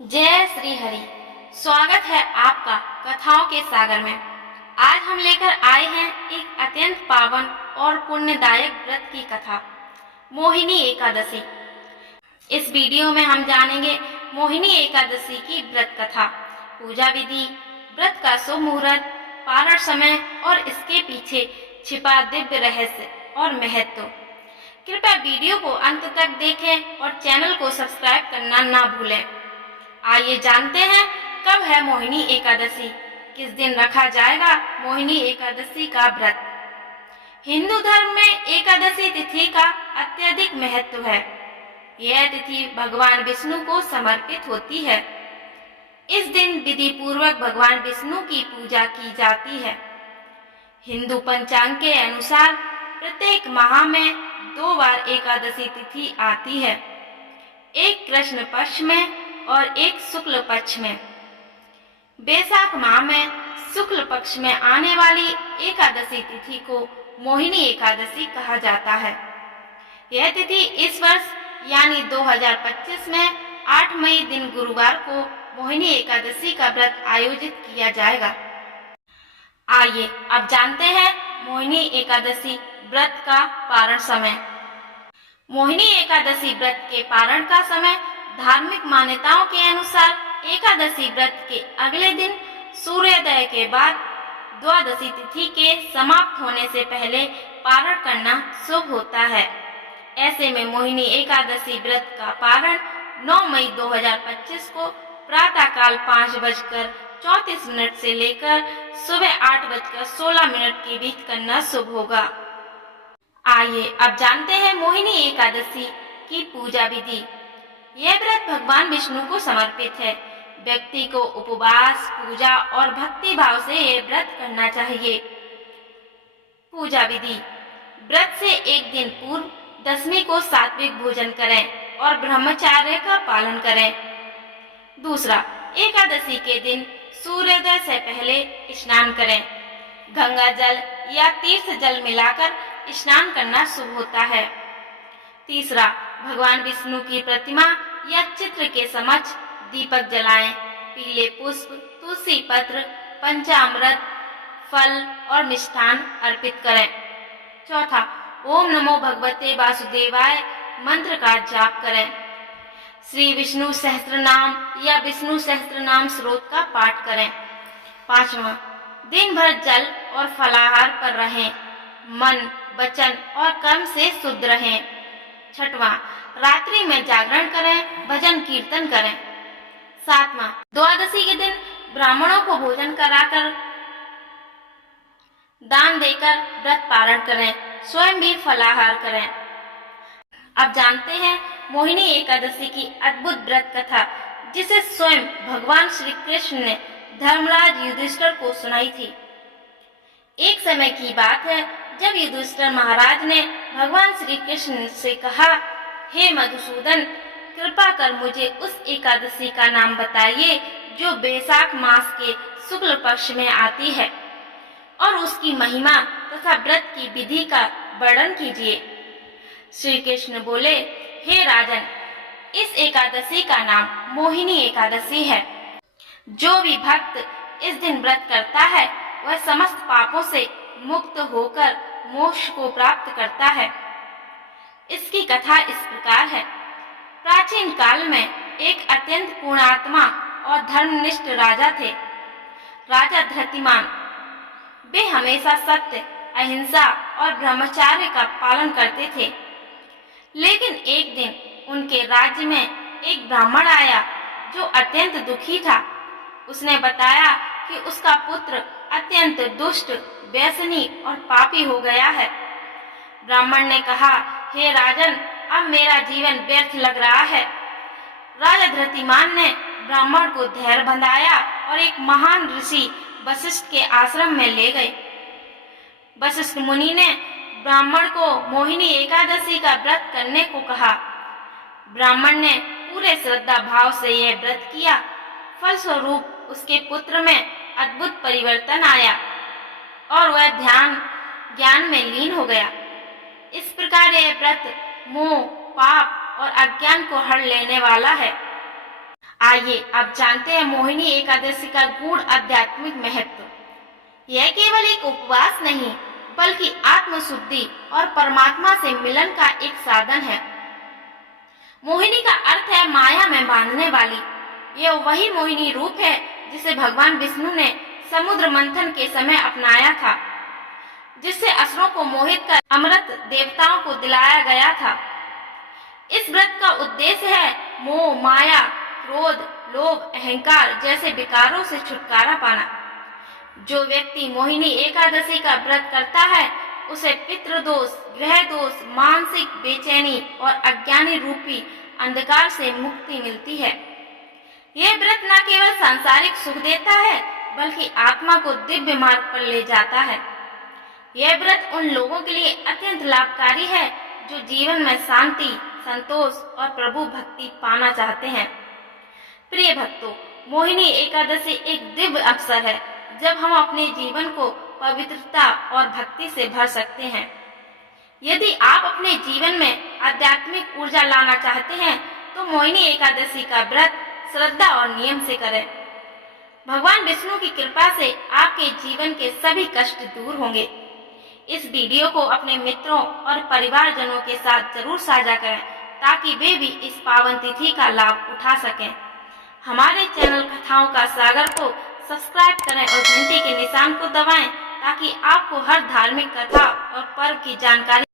जय श्री हरि। स्वागत है आपका कथाओं के सागर में। आज हम लेकर आए हैं एक अत्यंत पावन और पुण्यदायक व्रत की कथा, मोहिनी एकादशी। इस वीडियो में हम जानेंगे मोहिनी एकादशी की व्रत कथा, पूजा विधि, व्रत का शुभ मुहूर्त, पारण समय और इसके पीछे छिपा दिव्य रहस्य और महत्व। कृपया वीडियो को अंत तक देखें और चैनल को सब्सक्राइब करना ना भूलें। आइए जानते हैं कब है मोहिनी एकादशी, किस दिन रखा जाएगा मोहिनी एकादशी का व्रत। हिंदू धर्म में एकादशी तिथि का अत्यधिक महत्व है। यह तिथि भगवान विष्णु को समर्पित होती है। इस दिन विधि पूर्वक भगवान विष्णु की पूजा की जाती है। हिंदू पंचांग के अनुसार प्रत्येक माह में 2 बार एकादशी तिथि आती है, एक कृष्ण पक्ष में और एक शुक्ल पक्ष में। बैसाख माह में शुक्ल पक्ष में आने वाली एकादशी तिथि को मोहिनी एकादशी कहा जाता है। यह तिथि इस वर्ष यानी 2025 में 8 मई दिन गुरुवार को मोहिनी एकादशी का व्रत आयोजित किया जाएगा। आइए अब जानते हैं मोहिनी एकादशी व्रत का पारण समय। मोहिनी एकादशी व्रत के पारण का समय धार्मिक मान्यताओं के अनुसार एकादशी व्रत के अगले दिन सूर्योदय के बाद द्वादशी तिथि के समाप्त होने से पहले पारण करना शुभ होता है। ऐसे में मोहिनी एकादशी व्रत का पारण 9 मई 2025 को प्रातः काल 5:34 से लेकर सुबह 8:16 के बीच करना शुभ होगा। आइए अब जानते हैं मोहिनी एकादशी की पूजा विधि। यह व्रत भगवान विष्णु को समर्पित है। व्यक्ति को उपवास, पूजा और भक्ति भाव से यह व्रत करना चाहिए। पूजा विधि: व्रत से एक दिन पूर्व दशमी को सात्विक भोजन करें और ब्रह्मचर्य का पालन करें। दूसरा, एकादशी के दिन सूर्योदय से पहले स्नान करें। गंगा जल या तीर्थ जल मिलाकर स्नान करना शुभ होता है। तीसरा, भगवान विष्णु की प्रतिमा या चित्र के समक्ष दीपक जलाएं। पीले पुष्प, तुलसी पत्र, पंचामृत, फल और मिष्ठान अर्पित करें। चौथा, ओम नमो भगवते वासुदेवाय मंत्र का जाप करें। श्री विष्णु सहस्त्रनाम या विष्णु सहस्त्रनाम स्रोत का पाठ करें। पांचवा, दिन भर जल और फलाहार पर रहें। मन, वचन और कर्म से शुद्ध रहें। छठवां, रात्रि में जागरण करें, भजन कीर्तन करें। सातवां, द्वादशी के दिन ब्राह्मणों को भोजन कराकर दान देकर व्रत पारण करें, स्वयं भी फलाहार करें। अब जानते हैं मोहिनी एकादशी की अद्भुत व्रत कथा, जिसे स्वयं भगवान श्री कृष्ण ने धर्मराज युधिष्ठिर को सुनाई थी। एक समय की बात है जब युधिष्ठिर महाराज ने भगवान श्री कृष्ण से कहा, हे मधुसूदन, कृपा कर मुझे उस एकादशी का नाम बताइए जो बैसाख मास के शुक्ल पक्ष में आती है, और उसकी महिमा तथा व्रत की विधि का वर्णन कीजिए। श्री कृष्ण बोले, हे राजन, इस एकादशी का नाम मोहिनी एकादशी है। जो भी भक्त इस दिन व्रत करता है वह समस्त पापों से मुक्त होकर मोक्ष को प्राप्त करता है। इसकी कथा इस प्रकार है। प्राचीन काल में एक अत्यंत पुण्यात्मा और धर्मनिष्ठ राजा थे, राजा धृतिमान। वे हमेशा सत्य, अहिंसा और ब्रह्मचर्य का पालन करते थे। लेकिन एक दिन उनके राज्य में एक ब्राह्मण आया जो अत्यंत दुखी था। उसने बताया कि उसका पुत्र अत्यंत दुष्ट, व्यसनी और पापी हो गया है। ब्राह्मण ने कहा, हे राजन, अब मेरा जीवन व्यर्थ लग रहा है। राजा धृतिमान ने ब्राह्मण को धैर्य बंधाया और एक महान ऋषि वशिष्ठ के आश्रम में ले गए। वशिष्ठ मुनि ने ब्राह्मण को मोहिनी एकादशी का व्रत करने को कहा। ब्राह्मण ने पूरे श्रद्धा भाव से यह व्रत किया। फलस्वरूप उसके पुत्र में अद्भुत परिवर्तन आया और वह ज्ञान में लीन हो गया। इस प्रकार यह व्रत मोह, पाप और अज्ञान को हर लेने वाला है। आइए अब जानते हैं मोहिनी एकादशी का गूढ़ आध्यात्मिक महत्व। यह केवल एक उपवास नहीं बल्कि आत्मशुद्धि और परमात्मा से मिलन का एक साधन है। मोहिनी का अर्थ है माया में बांधने वाली। यह वही मोहिनी रूप है जिसे भगवान विष्णु ने समुद्र मंथन के समय अपनाया था, जिससे असुरों को मोहित कर अमृत देवताओं को दिलाया गया था। इस व्रत का उद्देश्य है मोह, माया, क्रोध, लोभ, अहंकार जैसे विकारों से छुटकारा पाना। जो व्यक्ति मोहिनी एकादशी का व्रत करता है उसे पितृदोष, ग्रह दोष, मानसिक बेचैनी और अज्ञानी रूपी अंधकार से मुक्ति मिलती है। यह व्रत न केवल सांसारिक सुख देता है बल्कि आत्मा को दिव्य मार्ग पर ले जाता है। यह व्रत उन लोगों के लिए अत्यंत लाभकारी है जो जीवन में शांति, संतोष और प्रभु भक्ति पाना चाहते हैं। प्रिय भक्तों, मोहिनी एकादशी एक दिव्य अवसर है जब हम अपने जीवन को पवित्रता और भक्ति से भर सकते हैं। यदि आप अपने जीवन में आध्यात्मिक ऊर्जा लाना चाहते हैं तो मोहिनी एकादशी का व्रत श्रद्धा और नियम से करें। भगवान विष्णु की कृपा से आपके जीवन के सभी कष्ट दूर होंगे। इस वीडियो को अपने मित्रों और परिवारजनों के साथ जरूर साझा करें ताकि वे भी इस पावन तिथि का लाभ उठा सकें। हमारे चैनल कथाओं का सागर को सब्सक्राइब करें और घंटी के निशान को दबाएं ताकि आपको हर धार्मिक कथा और पर्व की जानकारी